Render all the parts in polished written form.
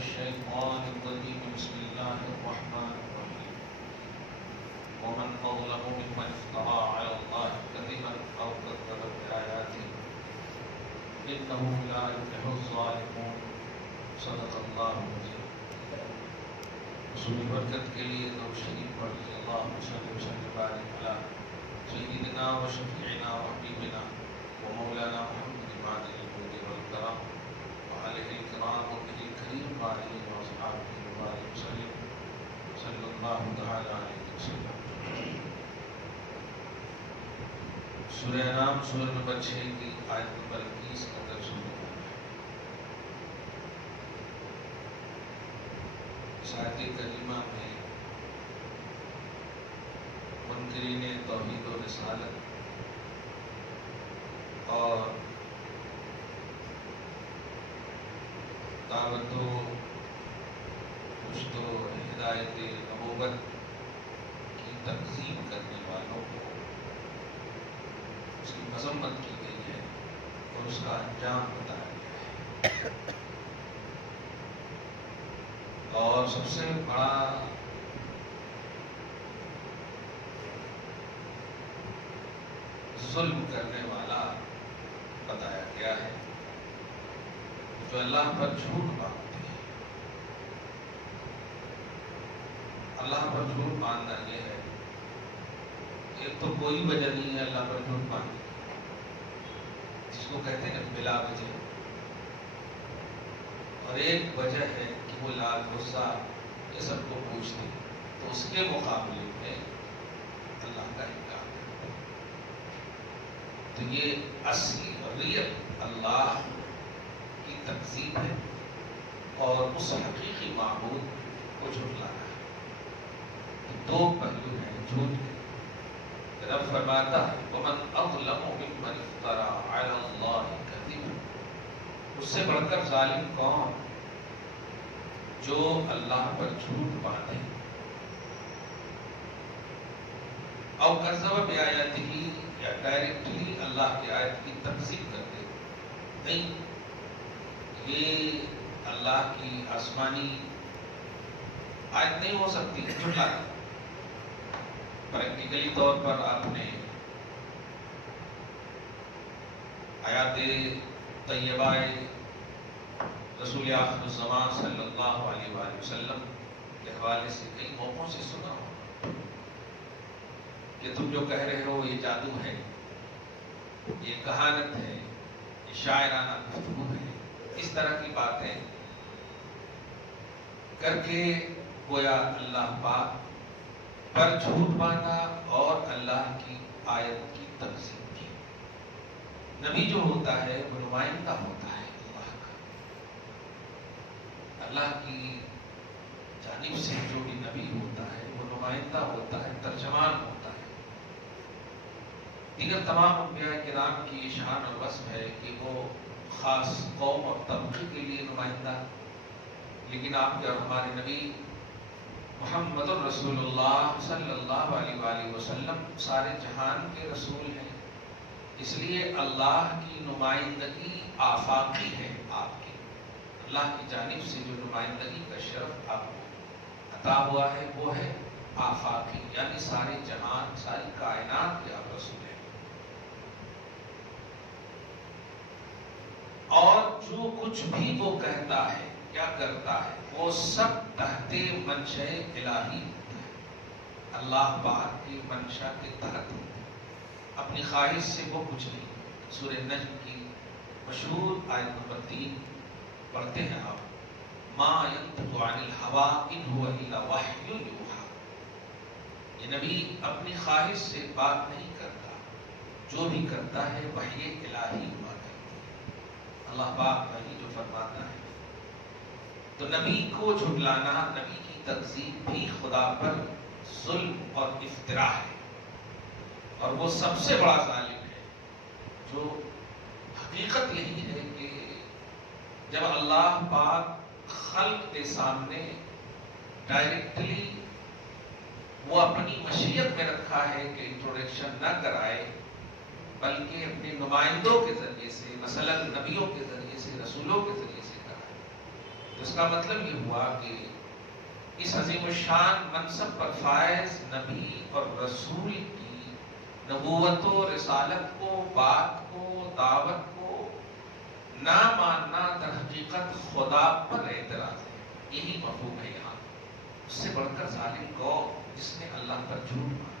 الشيطان الرجيم بسم الله الرحمن الرحيم ومن أظلم ممن افترى على الله كذبا أو كذب بآياته إنه لا يفلح الظالمون صدق الله العظيم. رسول برکت کے لیے درود شریف پڑھ لیجیے. اللهم صل وسلم وبارك على سيدنا وشفيعنا وحبيبنا ومولانا محمد معدن الجود والكرم وآله الكرام وبه الكريم وآله وأصحابه وبارك وسلم صلى الله تعالى عليه وسلم. سورہ انعام سورہ نمبر 6 کی آیت نمبر 21 کا ترجمہ ہے. اس آیت کریمہ میں منکرین توحید و رسالت اور دعوت و رشد و ہدایت نبوت کی تقسیم کرنے والوں کو اس کی مذمت کی گئی ہے اور اس کا انجام بتایا گیا ہے. اور سب سے بڑا ظلم کرنے والا بتایا گیا ہے جو اللہ پر جھوٹ باندھتے ہیں. اللہ پر جھوٹ باندھنا یہ ہے کہ تو کوئی وجہ نہیں ہے اللہ پر جھوٹ باندھنے کی، جس کو کہتے ہیں نا بلا وجہ، اور ایک وجہ ہے کہ وہ لال غصہ یہ سب کو پوچھتے ہیں، تو اس کے مقابلے میں اللہ کا انکار کرتے ہیں. تو یہ اصلی ریت اللہ کی تکذیب ہے اور اس حقیقی معبود کو جھٹلانا ہے. دو پہلو ہیں جھوٹ کے. رب فرماتا ہے وَمَنْ أَظْلَمُ مِمَّنِ افْتَرَىٰ عَلَى اللَّهِ كَذِبًا. اس سے بڑھ کر ظالم کون جو اللہ پر جھوٹ باندھے اور کذب بآیاتہ یا ڈائریکٹلی اللہ کی آیت کی تکذیب کرتے. نہیں، یہ اللہ کی آسمانی آیت نہیں ہو سکتی، جھٹلا. پریکٹیکلی طور پر آپ نے آیات طیبہ رسول آخر الزمان صلی اللہ علیہ وآلہ وسلم کے حوالے سے کئی موقعوں سے سنا ہو کہ تم جو کہہ رہے ہو یہ جادو ہے، یہ کہانت ہے، یہ شاعرانہ گفتگو ہے. اس طرح کی باتیں کر کے گویا اللہ پاک پر جھوٹ باندھا اور اللہ کی آیت کی تکذیب کی. نبی جو ہوتا ہے وہ نمائندہ ہوتا ہے اللہ کی جانب سے. جو بھی نبی ہوتا ہے وہ نمائندہ ہوتا ہے، ترجمان ہوتا ہے. دیگر تمام انبیاء کرام کی شان اور وصف ہے کہ وہ خاص قوم اور طبقے کے لیے نمائندہ، لیکن آپ کے اور ہمارے نبی محمد الرسول اللہ صلی اللہ علیہ وآلہ وسلم سارے جہان کے رسول ہیں. اس لیے اللہ کی نمائندگی آفاقی ہے. آپ کی اللہ کی جانب سے جو نمائندگی کا شرف آپ کو عطا ہوا ہے وہ ہے آفاقی، یعنی سارے جہان، ساری کائنات کے آپ رسول ہیں. اور جو کچھ بھی وہ کہتا ہے، کیا کرتا ہے، وہ سب تحت منشأ الہی ہوتا ہے، اللہ پاک کی منشا کے تحت ہوتا ہے. اپنی خواہش سے وہ کچھ نہیں. سورہ نجم کی مشہور آیت نمبر 3 پڑھتے ہیں آپ. ما ينطق عن الهوى ان هو الا وحی یوحی. یہ نبی اپنی خواہش سے بات نہیں کرتا، جو بھی کرتا ہے وحی الہی ہوا کرتی ہے. اللہ پاک وحی جو فرماتا ہے. تو نبی کو جھٹلانا، نبی کی تکذیب بھی خدا پر ظلم اور افتراء ہے. اور وہ سب سے بڑا ظالم ہے. جو حقیقت یہی ہے کہ جب اللہ پاک خلق کے سامنے ڈائریکٹلی وہ اپنی مشیت میں رکھا ہے کہ انٹروڈکشن نہ کرائے، بلکہ اپنے نمائندوں کے ذریعے سے، مثلا نبیوں کے ذریعے سے، رسولوں کے ذریعے سے کرائے. اس کا مطلب یہ ہوا کہ اس عظیم الشان منصب پر فائز نبی اور رسول کی نبوت و رسالت کو، بات کو، دعوت کو نہ ماننا در حقیقت خدا پر اعتراض ہے. یہی مفہوم ہے یہاں. اس سے بڑھ کر ظالم قوم جس نے اللہ پر جھوٹ مارا.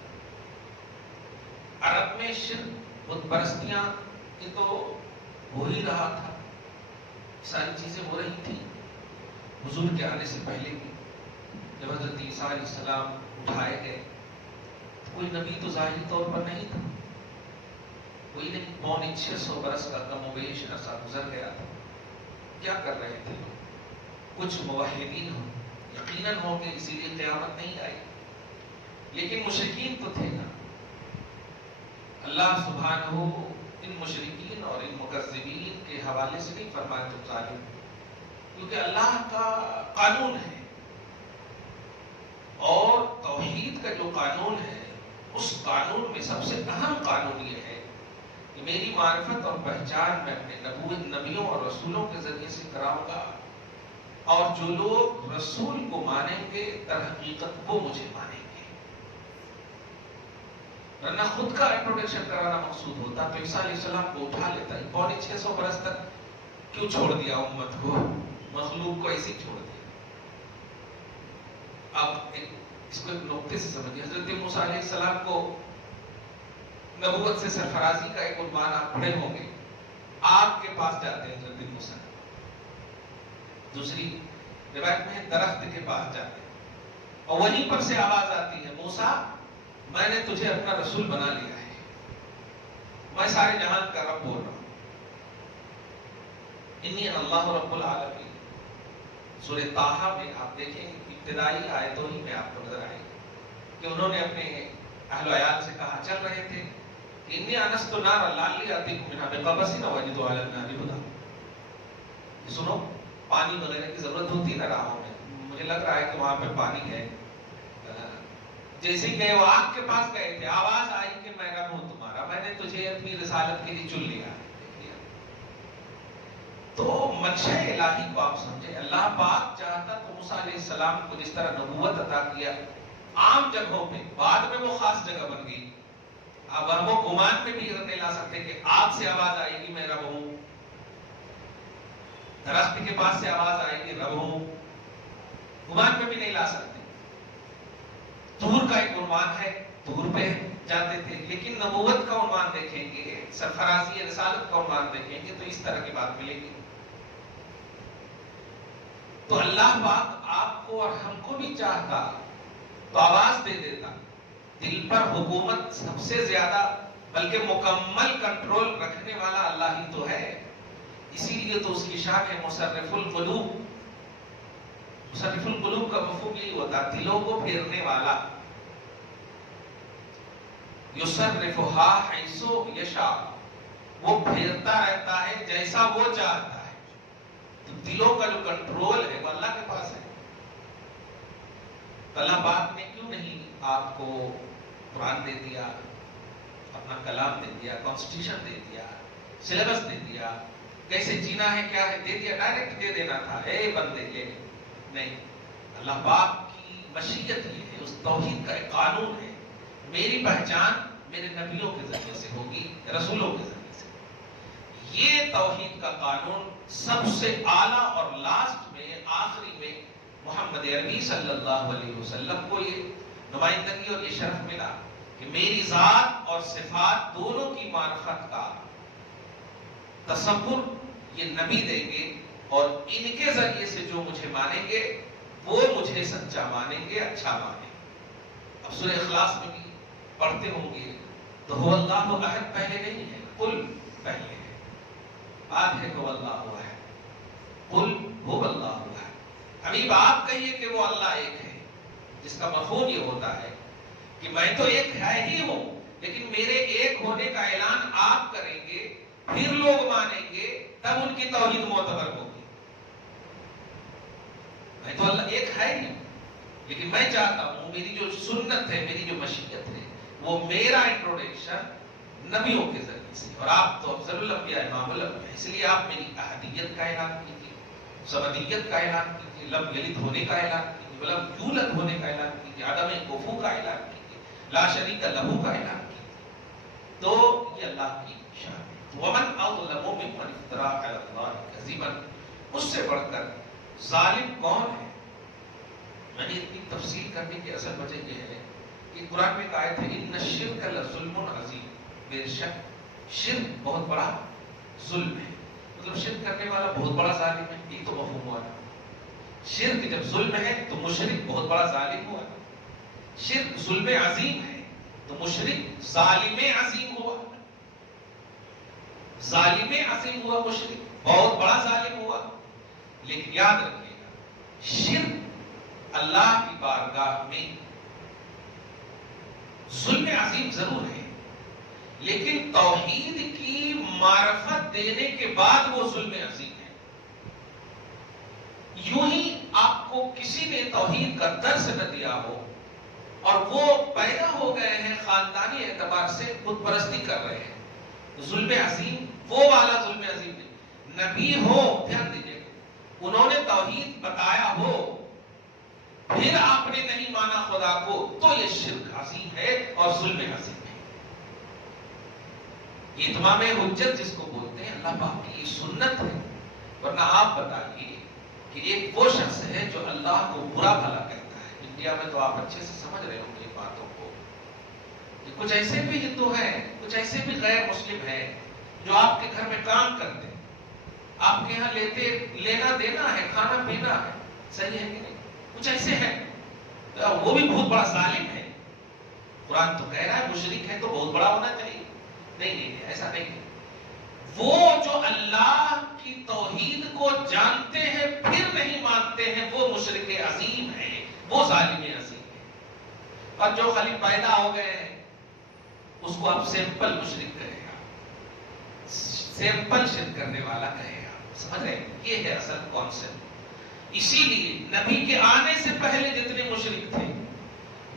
عرب میں شرک، بت پرستیاں، یہ تو ہو ہی رہا تھا، ساری چیزیں ہو رہی تھی حضور کے آنے سے پہلے بھی. جب حضرت عیسیٰ علیہ السلام اٹھائے گئے تو کوئی نبی تو ظاہری طور پر نہیں تھا، کوئی نہیں. 600 برس کا کم و بیش عرصہ گزر گیا تھا. کیا کر رہے تھے لوگ؟ کچھ موحدین ہوں، یقیناً ہوں گے، اسی لیے قیامت نہیں آئی. لیکن مشرکین تو تھے نا. اللہ سبحانہ ان مشرکین اور ان مکذبین کے حوالے سے نہیں فرمایا تم ظالم، کیونکہ اللہ کا قانون ہے. اور توحید کا جو قانون ہے، اس قانون میں سب سے اہم قانون یہ ہے کہ میری معرفت اور پہچان میں اپنے نبیوں اور رسولوں کے ذریعے سے کراؤں گا، اور جو لوگ رسول کو مانیں گے در حقیقت وہ مجھے مانیں گے. ورنہ خود کا انٹروڈکشن کرانا مقصود ہوتا تو عیسیٰ علیہ السلام کو اٹھا لیتا. 650 برس تک کیوں چھوڑ دیا امت کو، مخلوق کو ایسے چھوڑ دیا. اب اس کو ایک نقطے سے سمجھیے. حضرت موسیٰ علیہ السلام کو نبوت سے سرفرازی کا ایک عنوان آپ پڑھے ہوں گے. آگ کے پاس جاتے ہیں حضرت موسیٰ، دوسری روایت میں درخت کے پاس جاتے ہیں، اور وہیں پر سے آواز آتی ہے، موسیٰ میں نے تجھے اپنا رسول بنا لیا ہے، میں سارے جہان کا رب بول رہا ہوں. انی اللہ رب العالمین. سورہ طٰہٰ میں آپ دیکھیں ابتدائی آیتوں ہی میں آپ کو نظر آئے کہ انہوں نے اپنے اہل و عیال سے کہا، چل رہے تھے کہ انی آنست نارا لعلی آتیکم منہا بقبس وأجد علی النار ہدی. سنو، پانی وغیرہ کی ضرورت ہوتی ہے راہوں میں، مجھے لگ رہا ہے کہ وہاں پہ پانی ہے. جیسے گئے وہ آگ کے پاس گئے تھے، آواز آئی کہ میں رب ہوں تمہارا، میں نے تجھے اپنی رسالت کے لیے چن لیا. تو منشأ الہی کو آپ سمجھیں. اللہ پاک چاہتا تو موسیٰ علیہ السلام کو جس طرح نبوت عطا کیا عام جگہوں پہ، بعد میں وہ خاص جگہ بن گئی. اب ہم وہ گمان میں بھی نہیں لا سکتے کہ آگ سے آواز آئے گی میں رب ہوں، درخت کے پاس سے آواز آئے گی رب ہوں، گمان میں بھی نہیں لا سکتے. طور کا ایک عنوان ہے، طور پہ جاتے تھے. لیکن نبوت کا عنوان دیکھیں گے، سرفرازی رسالت کا عنوان دیکھیں گے تو اس طرح کی بات ملے گی. تو اللہ پاک آپ کو اور ہم کو بھی چاہتا تو آواز دے دیتا. دل پر حکومت سب سے زیادہ بلکہ مکمل کنٹرول رکھنے والا اللہ ہی تو ہے. اسی لیے تو اس کی شان ہے مصرف القلوب. مصرف القلوب کا مفہوم یہی ہوتا ہے دلوں کو پھیرنے والا. یصرفها حیث یشاء، وہ پھیرتا رہتا ہے جیسا وہ چاہتا ہے. تو دلوں کا جو کنٹرول ہے وہ اللہ کے پاس ہے. اللہ پاک نے کیوں نہیں آپ کو قرآن دے دیا، اپنا کلام دے دیا، کانسٹیٹیوشن دے دیا، سلیبس دے دیا، کیسے جینا ہے کیا ہے دے دیا، ڈائریکٹ دے دینا تھا اے بندے لے نہیں. اللہ پاک کی مشیت یہ ہے، اس توحید کا ایک قانون ہے. میری پہچان میرے نبیوں کے ذریعے سے ہوگی، رسولوں کے ذریعے سے. یہ توحید کا قانون سب سے اعلیٰ اور لاسٹ میں، آخری میں محمد عربی صلی اللہ علیہ وسلم کو یہ نمائندگی اور یہ شرف ملا کہ میری ذات اور صفات دونوں کی معرفت کا تصور یہ نبی دیں گے، اور ان کے ذریعے سے جو مجھے مانیں گے وہ مجھے سچا مانیں گے، اچھا مانیں گے. اب سورہ اخلاص میں بھی پڑھتے ہوں گے تو هو اللہ احد پہلے نہیں ہے، قل پہلے ہے، بعد ہے هو اللہ احد. قل هو اللہ احد. ابھی آپ کہیے کہ وہ اللہ ایک ہے، جس کا مفہوم یہ ہوتا ہے کہ میں تو ایک ہے ہی ہوں، لیکن میرے ایک ہونے کا اعلان آپ کریں گے، پھر لوگ مانیں گے، تب ان کی توحید معتبر ہوگی. میں تو اللہ ایک ہے ہی، لیکن میں چاہتا ہوں میری جو سنت ہے، میری جو مشیت ہے، وہ میرا انٹروڈکشن نبیوں کے ذریعے سے، اور آپ تو افضل الانبیاء امام الانبیاء، اس لیے آپ میری احدیت کا اعلان کیجیے. سمدیت کا اعلان کیجیے، لم یلد ہونے کا اعلان کیجیے، ولم یولد ہونے کا اعلان کیجیے، عدم کفو کا اعلان کیجیے، لا شریک لہ کا اعلان کیجیے۔ تو یہ اللہ کی شان ہے۔ ومن اظلم ممن افترى علی اللہ کذبا، اس سے بڑھ کر ظالم کون ہے؟ میں نے اتنی تفصیل کرنے کی اصل وجہ یہ ہے کہ قرآن میں ایک آیت ہے ان الشرک لظلم عظیم، بے شک شرک بہت بڑا ظلم ہے۔ مطلب شرک کرنے والا بہت بڑا ظالم ہے، یہ تو مفہوم ہوا نا۔ شرک جب ظلم ہے تو مشرک بہت بڑا ظالم ہوا۔ شرک ظلم عظیم ہے تو مشرک ظالم عظیم ہوا۔ ظالم عظیم ہوا مشرک، بہت بڑا ظالم ہوا۔ لیکن یاد رکھیے گا، شرک اللہ کی بارگاہ میں ظلم عظیم ضرور ہے، لیکن توحید کی معرفت دینے کے بعد وہ ظلم عظیم ہے۔ یوں ہی آپ کو کسی نے توحید کا درس نہ دیا ہو اور وہ پیدا ہو گئے ہیں خاندانی اعتبار سے بت پرستی کر رہے ہیں، ظلم عظیم وہ والا ظلم عظیم نہیں۔ نبی ہو، دھیان دیجیے، انہوں نے توحید بتایا ہو، پھر آپ نے نہیں مانا خدا کو، تو یہ شرک عظیم ہے اور ظلم عظیم ہے۔ یہ اتمام حجت جس کو بولتے ہیں، اللہ پاک کی یہ سنت ہے۔ ورنہ آپ بتائیے کہ ایک وہ شخص ہے جو اللہ کو برا بھلا کہتا ہے، انڈیا میں تو آپ اچھے سے سمجھ رہے ہوں گے باتوں کو، کہ کچھ ایسے بھی ہندو ہیں، کچھ ایسے بھی غیر مسلم ہیں جو آپ کے گھر میں کام کرتے ہیں، آپ کے یہاں لینا دینا ہے، کھانا پینا ہے، صحیح ہے کہ نہیں؟ کچھ ایسے ہیں، وہ بھی بہت بڑا ظالم ہے۔ قرآن تو کہہ رہا ہے مشرک ہے تو بہت بڑا ہونا چاہیے۔ نہیں، ایسا نہیں۔ وہ جو اللہ کی توحید کو جانتے ہیں پھر نہیں مانتے ہیں، وہ مشرک عظیم ہے، وہ ظالم عظیم ہے۔ اور جو خالی پیدا ہو گئے ہیں اس کو آپ سیمپل مشرک کہے گا، سیمپل شرک کرنے والا کہے گا۔ سمجھ رہے ہیں؟ یہ ہے اصل کانسیپٹ۔ اسی لیے نبی کے آنے سے پہلے جتنے مشرک تھے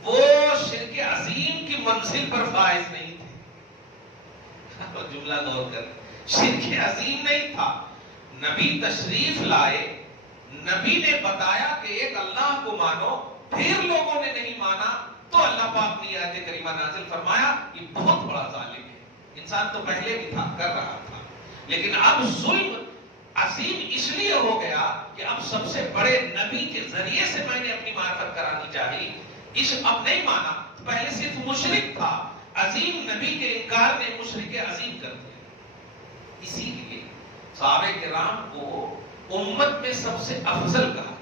وہ شرک عظیم کی منزل پر فائز نہیں تھے۔ جملہ غور کر، شرک عظیم نہیں تھا۔ نبی تشریف لائے، نبی نے بتایا کہ ایک اللہ کو مانو، پھر لوگوں نے نہیں مانا، تو اللہ پاک نے آیت کریمہ نازل فرمایا یہ بہت بڑا ظالم ہے۔ انسان تو پہلے بھی تھا، کر رہا تھا، لیکن اب ظلم عظیم اس لیے ہو گیا کہ اب سب سے بڑے نبی کے ذریعے سے میں نے اپنی معرفت کرانی چاہیے، اب نہیں مانا۔ پہلے صرف مشرک تھا، عظیم نبی کے انکار نے مشرک عظیم کر دیا۔ اسی لیے صحابہ کرام کو امت میں سب سے افضل کہا،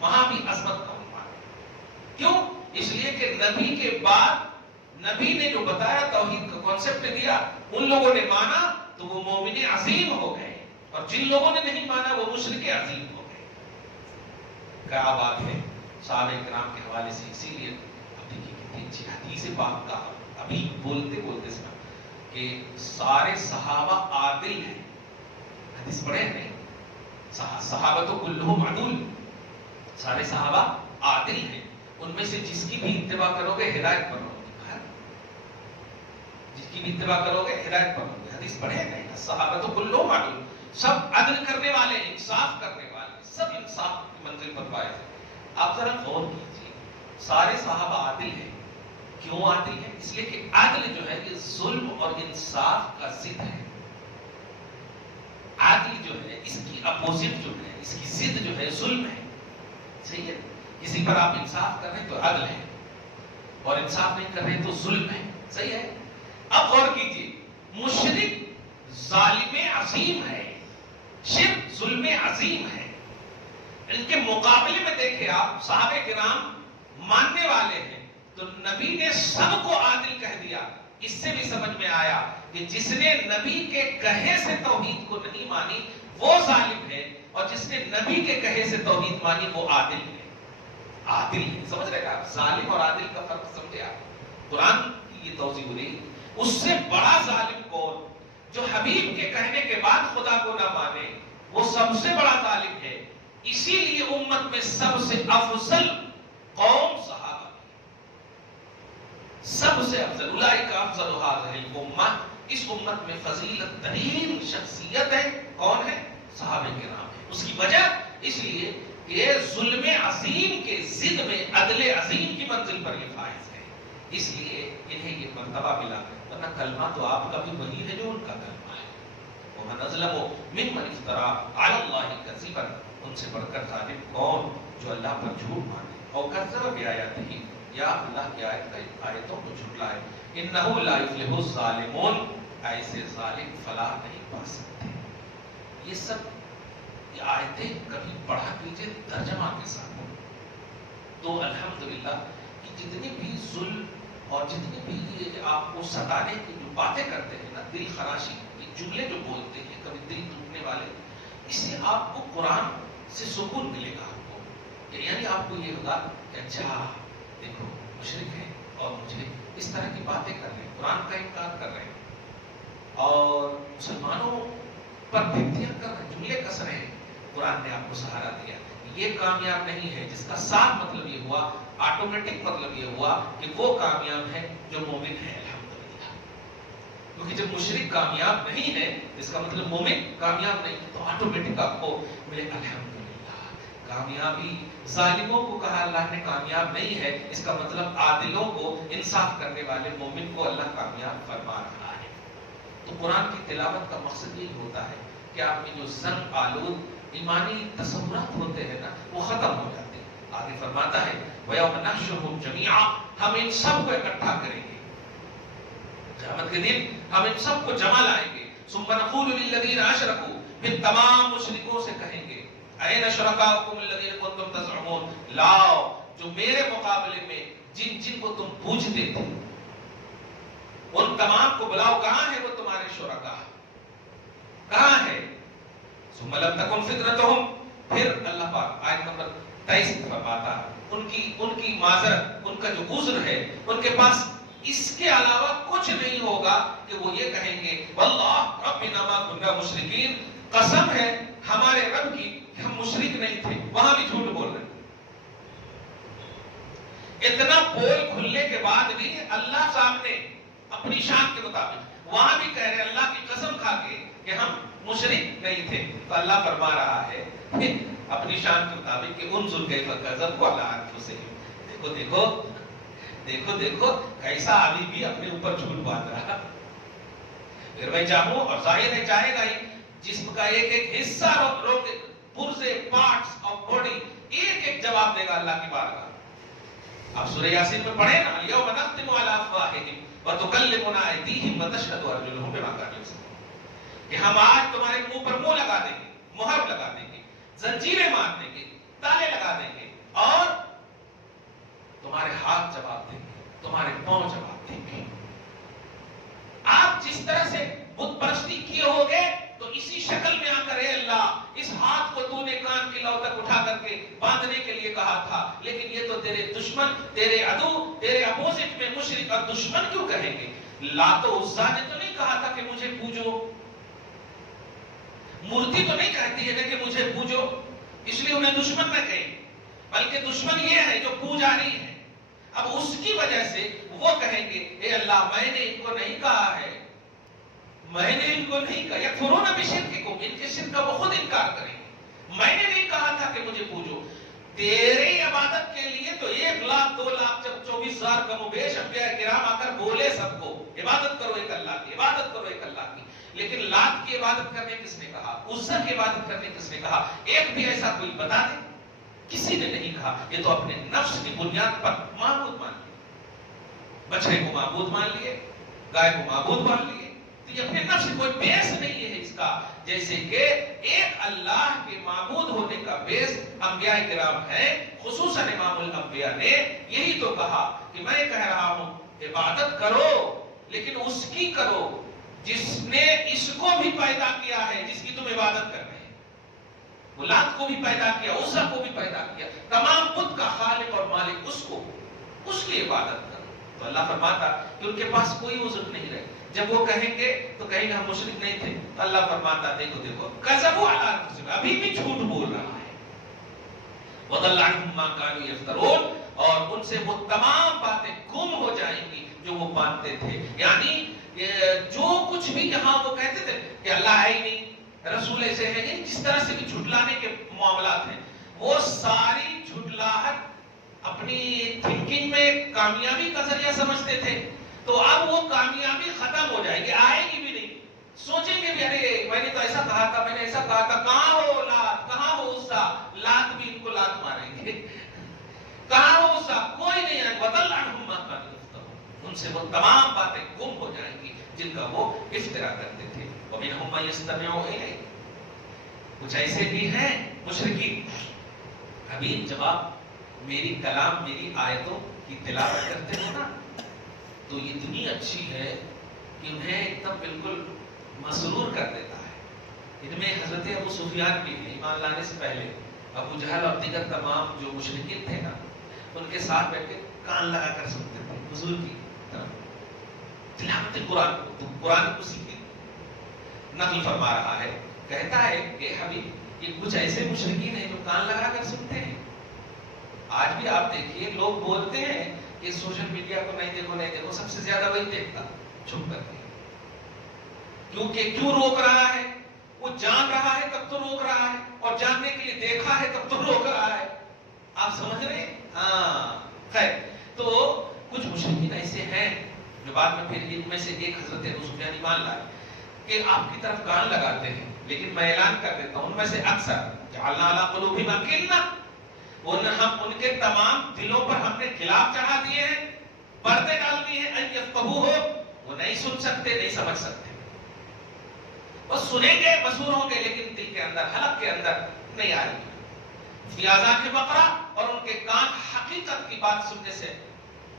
وہاں بھی عظمت کا عنوان ہے۔ کیوں؟ اس لیے کہ نبی کے بعد نبی نے جو بتایا، توحید کا کانسیپٹ دیا، ان لوگوں نے مانا تو وہ مومن عظیم ہو گئے، اور جن لوگوں نے نہیں مانا وہ مشرک عظیم ہو گئے۔ کیا بات ہے صحابہ کرام کے حوالے سے۔ اسی لیے اب دیکھیے کتنی اچھی حدیث پاک کا ابھی بولتے بولتے سنا کہ سارے صحابہ عادل ہیں۔ حدیث پڑھے نہیں؟ صحابہ تو کلہم عدول، سارے صحابہ عادل ہیں، ان میں سے جس کی بھی اتباع کرو گے ہدایت پر رہو گے، جس کی بھی اتباع کرو گے ہدایت پر رہو گے۔ حدیث پڑھے نہیں؟ صحابہ تو کلہم عدول، سب عدل کرنے والے، انصاف کرنے والے، سب انصاف کی منزل پر فائز ہیں۔ آپ ذرا غور کیجیے، سارے صحابہ عادل ہیں۔ کیوں عادل ہیں؟ اس لیے کہ عدل جو ہے یہ ظلم اور انصاف کا ضد ہے۔ عدل جو ہے اس کی اپوزٹ جو ہے، اس کی ضد جو ہے ظلم ہے۔ صحیح ہے؟ کسی پر آپ انصاف کر رہے ہیں تو عدل ہے، اور انصاف نہیں کر رہے تو ظلم ہے۔ صحیح ہے؟ اب غور کیجیے، مشرک ظالم عظیم ہے، شرک ظلم عظیم ہے۔ ان کے مقابلے میں دیکھیں آپ، صحابہ کرام ماننے والے ہیں تو نبی نے سب کو عادل کہہ دیا۔ اس سے بھی سمجھ میں آیا کہ جس نے نبی کے کہے سے توحید کو نہیں مانی وہ ظالم ہے، اور جس نے نبی کے کہے سے توحید مانی وہ عادل ہے۔ عادل ہے، سمجھ رہے گا؟ ظالم اور عادل کا فرق سمجھے آپ؟ قرآن کی یہ توضیح ہو رہی۔ اس سے بڑا ظالم کون؟ جو حبیب کے کہنے کے بعد خدا کو نہ مانے، وہ سب سے بڑا ظالم ہے۔ اسی لیے امت میں سب سے افضل قوم صحابہ، سب سے افضل، اولئک افضل هذه الامہ، اس امت میں فضیلت ترین شخصیت ہے کون ہے؟ صحابہ کرام ہے۔ اس کی وجہ اس عظیم کے ضد میں عدل عظیم کی منزل پر یہ فائز ہے، اس لیے انہیں یہ مرتبہ ملا، ورنہ کلمہ تو آپ کا بھی وہی ہے جو ان کا کلمہ ہے۔ وَمَنْ أَظْلَمُ مِمَّنِ افْتَرَىٰ عَلَى اللَّهِ كَذِبًا، ان سے بڑھ کر ظالم کون جو اللہ پر جھوٹ مانے، اور کذب بآیاتہ، یا اللہ کی آیتوں کو جھٹلائے، انہ لا یفلح الظالمون، ایسے ظالم فلاح نہیں پا سکتے۔ یہ سب یہ آیتیں کبھی پڑھا کیجئے ترجمہ کے ساتھ، تو الحمدللہ کہ جتنی بھی ظلم اور جتنی بھی یہ آپ کو ستانے کی جو باتیں کرتے ہیں نا، دل خراشی کے جملے جو بولتے ہیں کبھی دل ٹوٹنے والے، اس سے آپ کو قرآن سے سکون ملے گا، آپ کو یعنی آپ کو یہ ہوگا کہ اچھا دیکھو مشرک ہے اور مجھے اس طرح کی باتیں کر رہے ہیں، قرآن کا انکار کر رہے ہیں اور مسلمانوں پر بھکتیاں کر رہے ہیں، جملے کس رہے ہیں، قرآن نے آپ کو سہارا دیا۔ یہ کامیاب نہیں ہے، جس کا صاف مطلب یہ ہوا، آٹومیٹک مطلب یہ ہوا کہ وہ کامیاب ہے جو مومن ہے، الحمدللہ۔ کیونکہ جب مشرک کامیاب نہیں ہے اس کا مطلب مومن کامیاب نہیں، تو آٹومیٹک آپ کو ملے الحمدللہ کامیابی۔ ظالموں کو کہا اللہ نے کامیاب نہیں ہے، اس کا مطلب عادلوں کو، انصاف کرنے والے مومن کو اللہ کامیاب فرما رہا ہے۔ تو قرآن کی تلاوت کا مقصد یہی ہوتا ہے کہ آپ میں جو زنگ آلود ایمانی تصورات ہوتے ہیں نا، وہ ختم ہو جاتے ہیں۔ آگے فرماتا ہے وَيَوْمَ نَحْشُرُهُمْ جَمِيعًا، ہم ان سب کو اکٹھا کریں گے قیامت کے دن، ہم ان سب کو جمع لائیں گے۔ ثُمَّ نَقُولُ لِلَّذِينَ أَشْرَكُوا، پھر تمام مشرکوں سے کہیں گے أَيْنَ شُرَكَاؤُكُمُ الَّذِينَ كُنتُمْ تَزْعُمُونَ، لاؤ جو میرے مقابلے میں جن کو تم پوجتے تھے، ان تمام کو بلاؤ، کہاں ہے وہ تمہارے شرکا، کہاں ہے؟ ثم لم تكن فتنتهم، پھر اللہ پاک آیت نمبر 23 فرماتا ان کی معذرت، ان کا جو عذر ہے، ان کے پاس اس کے علاوہ کچھ نہیں ہوگا کہ وہ یہ کہیں گے واللہ ربنا ما كنا مشرکین، قسم ہے ہمارے رب کی کہ ہم مشرک نہیں تھے۔ وہاں بھی جھوٹ بول رہے ہیں، اتنا پول کھلنے کے بعد بھی اللہ سامنے اپنی شان کے مطابق وہاں بھی کہہ رہے اللہ کی قسم کھا کے کہ ہم مشرک نہیں تھے۔ تو اللہ فرما رہا ہے اپنی شان کے مطابق کہ انظر کیف کذبوا علی انفسہم، دیکھو دیکھو دیکھو دیکھو کیسا ابھی بھی اپنے اوپر جھوٹ باندھ رہا۔ پھر میں چاہوں، اور ظاہر ہے چاہے گا ہی، جسم کا ایک ایک حصہ پرزے پارٹس آف باڈی ایک ایک جواب دے گا اللہ کی بارگاہ۔ آپ سورہ یاسین میں پڑھیں نا، الیوم نختم علی افواہہم وتکلمنا ایدیہم وتشہد ارجلہم بما کانوا یکسبون، کہ ہم آج تمہارے منہ پر منہ لگا دیں گے، مہر لگا دیں گے، زنجیریں مار دیں گے، تالے لگا دیں گے، اور تمہارے ہاتھ جواب دیں گے، تمہارے پاؤں جواب دیں گے۔ آپ جس طرح سے بت پرستی کیے ہوگے تو اسی شکل میں آ کر اے اللہ اس ہاتھ کو تو نے کان کی لو تک اٹھا کر کے باندھنے کے لیے کہا تھا، لیکن یہ تو تیرے دشمن، تیرے عدو، تیرے اپوزٹ میں مشرک اور دشمن کیوں کہیں گے؟ لات و عزا نے تو نہیں کہا تھا کہ مجھے پوجو، مورتی تو نہیں کہتی ہے نا کہ مجھے پوجو، اس لیے انہیں دشمن نہ کہیں، بلکہ دشمن یہ ہے جو پوجاری ہے۔ اب اس کی وجہ سے وہ کہیں گے اے اللہ میں نے ان کو نہیں کہا ہے، میں نے ان کو نہیں کہا، یکفرون بشرککم، ان کے شرک کا وہ خود انکار کریں گے، میں نے نہیں کہا تھا کہ مجھے پوجو۔ تیرے عبادت کے لیے تو 1 لاکھ 2 لاکھ جب 24,000 کم و بیش انبیاء کرام آ کر بولے سب کو عبادت کرو ایک اللہ کی، عبادت کرو ایک اللہ کی، لیکن لات کی عبادت کرنے کس نے کہا، عزا کی عبادت کرنے کس نے کہا؟ ایک بھی ایسا کوئی بتا دے، کسی نے نہیں کہا۔ یہ تو اپنے نفس کی بنیاد پر معبود مان لیے، بچڑے کو معبود مان لیے، گائے کو معبود مان لیے، تو یہ اپنے نفس کوئی بیس نہیں ہے اس کا، جیسے کہ ایک اللہ کے معبود ہونے کا بیس انبیاء کرام ہے، خصوصاً امام الانبیاء نے یہی تو کہا کہ میں کہہ رہا ہوں عبادت کرو، لیکن اس کی کرو جس نے اس کو بھی پیدا کیا ہے جس کی تم عبادت کر رہے ہیں۔ وہ لات کو بھی پیدا کیا، عزا کو بھی پیدا کیا، تمام بت کا خالق اور مالک اس کو، اس کی عبادت کرو۔ تو اللہ فرماتا کہ ان کے پاس کوئی عذر نہیں رہے، جب وہ کہیں گے تو کہیں گے ہم مشرک نہیں تھے، تو اللہ فرماتا دیکھو دیکھو کذبوا علی انفسہم، ابھی بھی جھوٹ بول رہا ہے، وضل عنہم ما کانوا یفترون، اور ان سے وہ تمام باتیں گم ہو جائیں گی جو وہ مانتے تھے۔ یعنی جو کچھ بھی یہاں وہ کہتے تھے کہ اللہ ہے ہی نہیں، رسول ایسے ہیں، جس طرح سے بھی جھٹلانے کے معاملات ہیں، وہ ساری جھٹلاہٹ اپنی تھنکنگ میں کامیابی کا ذریعہ سمجھتے تھے، تو اب وہ کامیابی ختم ہو جائے گی، آئے گی بھی نہیں۔ سوچیں گے بھی ارے میں نے تو ایسا کہا تھا، میں نے ایسا کہا تھا، کہاں ہو لات، کہاں ہو عزا، لات بھی ان کو لات ماریں گے، کہاں ہو عزا، کوئی نہیں آئے، وَضَلَّ عَنْهُمْ مَا كَانُوا يَفْتَرُونَ، ان سے وہ تمام باتیں گم ہو جائیں گی جن کا وہ افترا کرتے تھے۔ وَمِنْهُمْ مَن يَسْتَمِعُ إِلَيْكَ، کچھ ایسے بھی ہیں مشرکین، حبیب جب آپ میری کلام، میری آیتوں کی تلاوت کرتے ہیں نا تو یہ اتنی اچھی ہے کہ انہیں ایک دم بالکل مسرور کر دیتا ہے۔ ان میں حضرت ابو سفیان بھی ہیں، ایمان لانے سے پہلے ابو جہل اور دیگر تمام جو مشرکین تھے نا، ان کے ساتھ بیٹھ کے کان لگا کر سنتے تھے حضور کی تلاوت قرآن کو۔ تو قرآن اسی کی نقل فرما رہا ہے، کہتا ہے کہ حبیب یہ کچھ ایسے مشرکین ہیں جو کان لگا کر سنتے ہیں۔ آج بھی آپ دیکھیے لوگ بولتے ہیں کہ سوشل میڈیا کو نہیں دیکھو نہیں دیکھو، سب سے زیادہ وہی دیکھتا چھپ کر کے، کیونکہ کیوں روک رہا ہے؟ وہ جان رہا ہے تب تو روک رہا ہے، اور جاننے کے لیے دیکھا ہے تب تو روک رہا ہے۔ آپ سمجھ رہے ہیں؟ ہاں خیر، تو کچھ مشرکین ایسے ہیں جو بعد میں پھر ان میں سے ایک حضرت ابو سفیان ایمان لائے کہ آپ کی طرف کان لگاتے ہیں، لیکن میں اعلان کر دیتا ہوں ان میں سے اکثر جعلنا علی قلوبہم اکنہ، ہم ان کے تمام دلوں پر ہم نے خلاف چڑھا دیے ہیں، پردے ڈال دیے ہیں، ان یفقہوہ، وہ نہیں سن سکتے، نہیں سمجھ سکتے، وہ سنیں گے مسحور ہوں گے لیکن دل کے اندر، حلق کے اندر نہیں آئے گی۔ فی آذان کے بقرہ، اور ان کے کان حقیقت کی بات سننے سے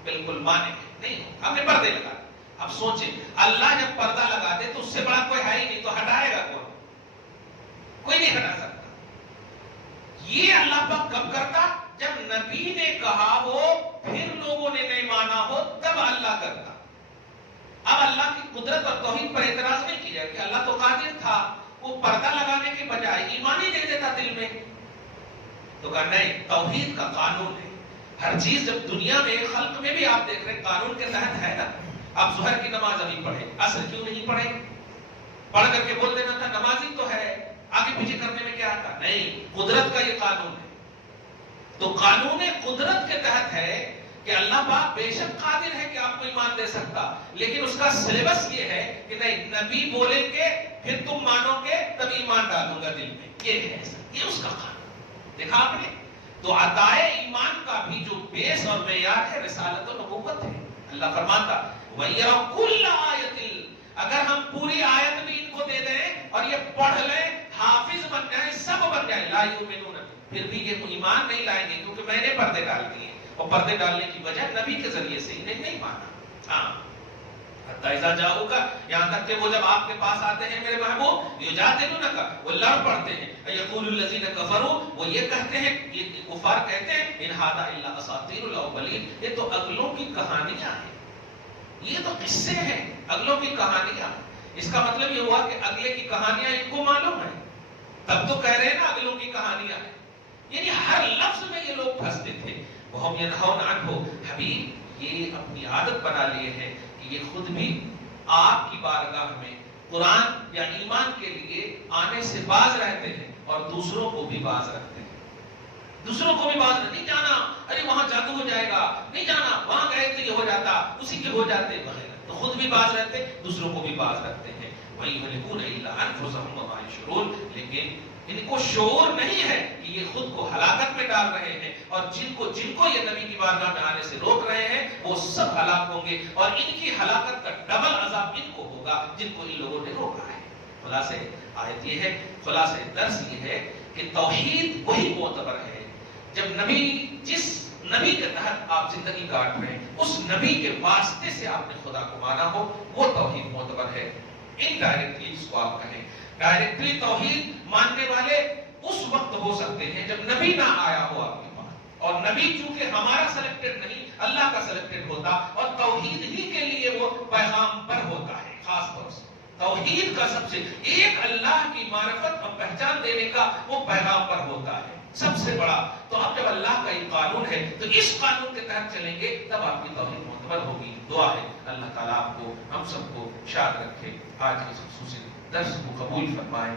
بالکل مانے گے نہیں، ہم نے پردے لگا۔ اب سوچیں اللہ جب پردہ لگا دے تو اس سے بڑا کوئی ہے ہی نہیں، تو ہٹائے گا کون؟ کوئی نہیں ہٹا سکتا۔ یہ اللہ پاک کب کرتا؟ جب نبی نے کہا ہو پھر لوگوں نے نہیں مانا ہو، تب اللہ کرتا۔ اب اللہ کی قدرت اور توحید پر اعتراض نہیں کیا کہ اللہ تو قادر تھا، وہ پردہ لگانے کے بجائے ایمان ہی دے دیتا دل میں، تو کہا نہیں، توحید کا قانون ہے۔ ہر چیز جب دنیا میں خلق میں بھی آپ دیکھ رہے قانون کے تحت ہے نا۔ آپ ظہر کی نماز ابھی پڑھے، عصر کیوں نہیں پڑھے؟ پڑھ کر کے بول دینا تھا نمازی تو ہے، آگے پیچھے کرنے میں کیا آتا؟ نہیں، قدرت کا یہ قانون ہے۔ تو قانون قدرت کے تحت ہے کہ اللہ پاک بے شک قادر ہے کہ آپ کو ایمان دے سکتا، لیکن اس کا سلیبس یہ ہے کہ نہیں، نبی بولیں گے پھر تم مانو گے تب ایمان ڈالوں گا دل میں، یہ ہے، یہ اس کا قانون۔ دیکھا آپ نے؟ تو عطائے ایمان کا بھی جو بیس اور معیار ہے رسالت و نبوت ہے۔ اللہ فرماتا وَيَرَوْا كُلَّ آیَةٍ، اگر ہم پوری آیت بھی ان کو دے دیں اور یہ پڑھ لیں، حافظ بن جائیں، سب بن جائیں، لا یؤمنون، پھر بھی یہ ایمان نہیں لائیں گے، کیونکہ میں نے پردے ڈال دیے، اور پردے ڈالنے کی وجہ نبی کے ذریعے سے انہیں نہیں مانا۔ ہاں حتی اذا جاؤک، یہاں تک کہ وہ جب آپ کے پاس آتے ہیں میرے محبوب، یجادلونک، وہ لڑ پڑتے ہیں، یقول الذین کفروا، وہ یہ کہتے ہیں، یہ کفار کہتے ہیں، ان ھذا الا اساطیر الاولین، یہ تو اگلوں کی کہانیاں ہیں، یہ تو قصے ہیں، اگلوں کی کہانیاں۔ اس کا مطلب یہ ہوا کہ اگلے کی کہانیاں ان کو معلوم ہے، تب تو کہہ رہے ہیں نا اگلوں کی کہانیاں ہیں، یعنی ہر لفظ میں یہ لوگ پھنستے تھے۔ وَهُمْ يَنْهَوْنَ عَنْهُ، حبیب یہ اپنی عادت بنا لیے ہیں کہ یہ خود بھی آپ کی بارگاہ میں قرآن یا ایمان کے لیے آنے سے باز رہتے ہیں، اور دوسروں کو بھی باز رکھتے ہیں۔ دوسروں کو بھی باز نہیں جانا، ارے وہاں جادو ہو جائے گا، نہیں جانا، وہاں گئے تو یہ ہو جاتا، اسی کے ہو جاتے وغیرہ، تو خود بھی باز رہتے، دوسروں کو بھی باز رکھتے ہیں۔ وَيُهْلِكُونَ إِلَّا أَنفُسَهُمْ وَمَا يَشْعُرُونَ، لیکن ان کو شعور نہیں ہے کہ یہ خود کو ہلاکت میں ڈال رہے ہیں، اور جن کو یہ نبی کی بارگاہ میں آنے سے روک رہے ہیں وہ سب ہلاک ہوں گے، اور ان کی ہلاکت کا ڈبل عذاب ان کو ہوگا جن کو ان لوگوں نے روکا ہے۔ خلاصہ آیت یہ ہے، خلاصہ درس یہ ہے کہ توحید وہی معتبر ہے جب نبی، جس نبی کے تحت آپ زندگی کاٹ رہے ہیں، اس نبی کے واسطے سے آپ نے خدا کو مانا ہو، وہ توحید معتبر ہے۔ انڈائریکٹلی جس کو آپ کہیں، ڈائریکٹلی توحید ماننے والے اس وقت ہو سکتے ہیں جب نبی نہ آیا ہو آپ کے پاس، اور نبی چونکہ ہمارا سلیکٹڈ نہیں، اللہ کا سلیکٹڈ ہوتا، اور توحید ہی کے لیے وہ پیغام پر ہوتا ہے۔ خاص طور سے توحید کا سب سے ایک اللہ کی معرفت اور پہچان دینے کا وہ پیغام پر ہوتا ہے سب سے بڑا۔ تو اب جب اللہ کا یہ قانون ہے تو اس قانون کے تحت چلیں گے تب آپ کی توحید معتبر ہوگی۔ دعا ہے اللہ تعالیٰ آپ کو، ہم سب کو شاد رکھے، آج اس خصوصی درس کو قبول فرمائے۔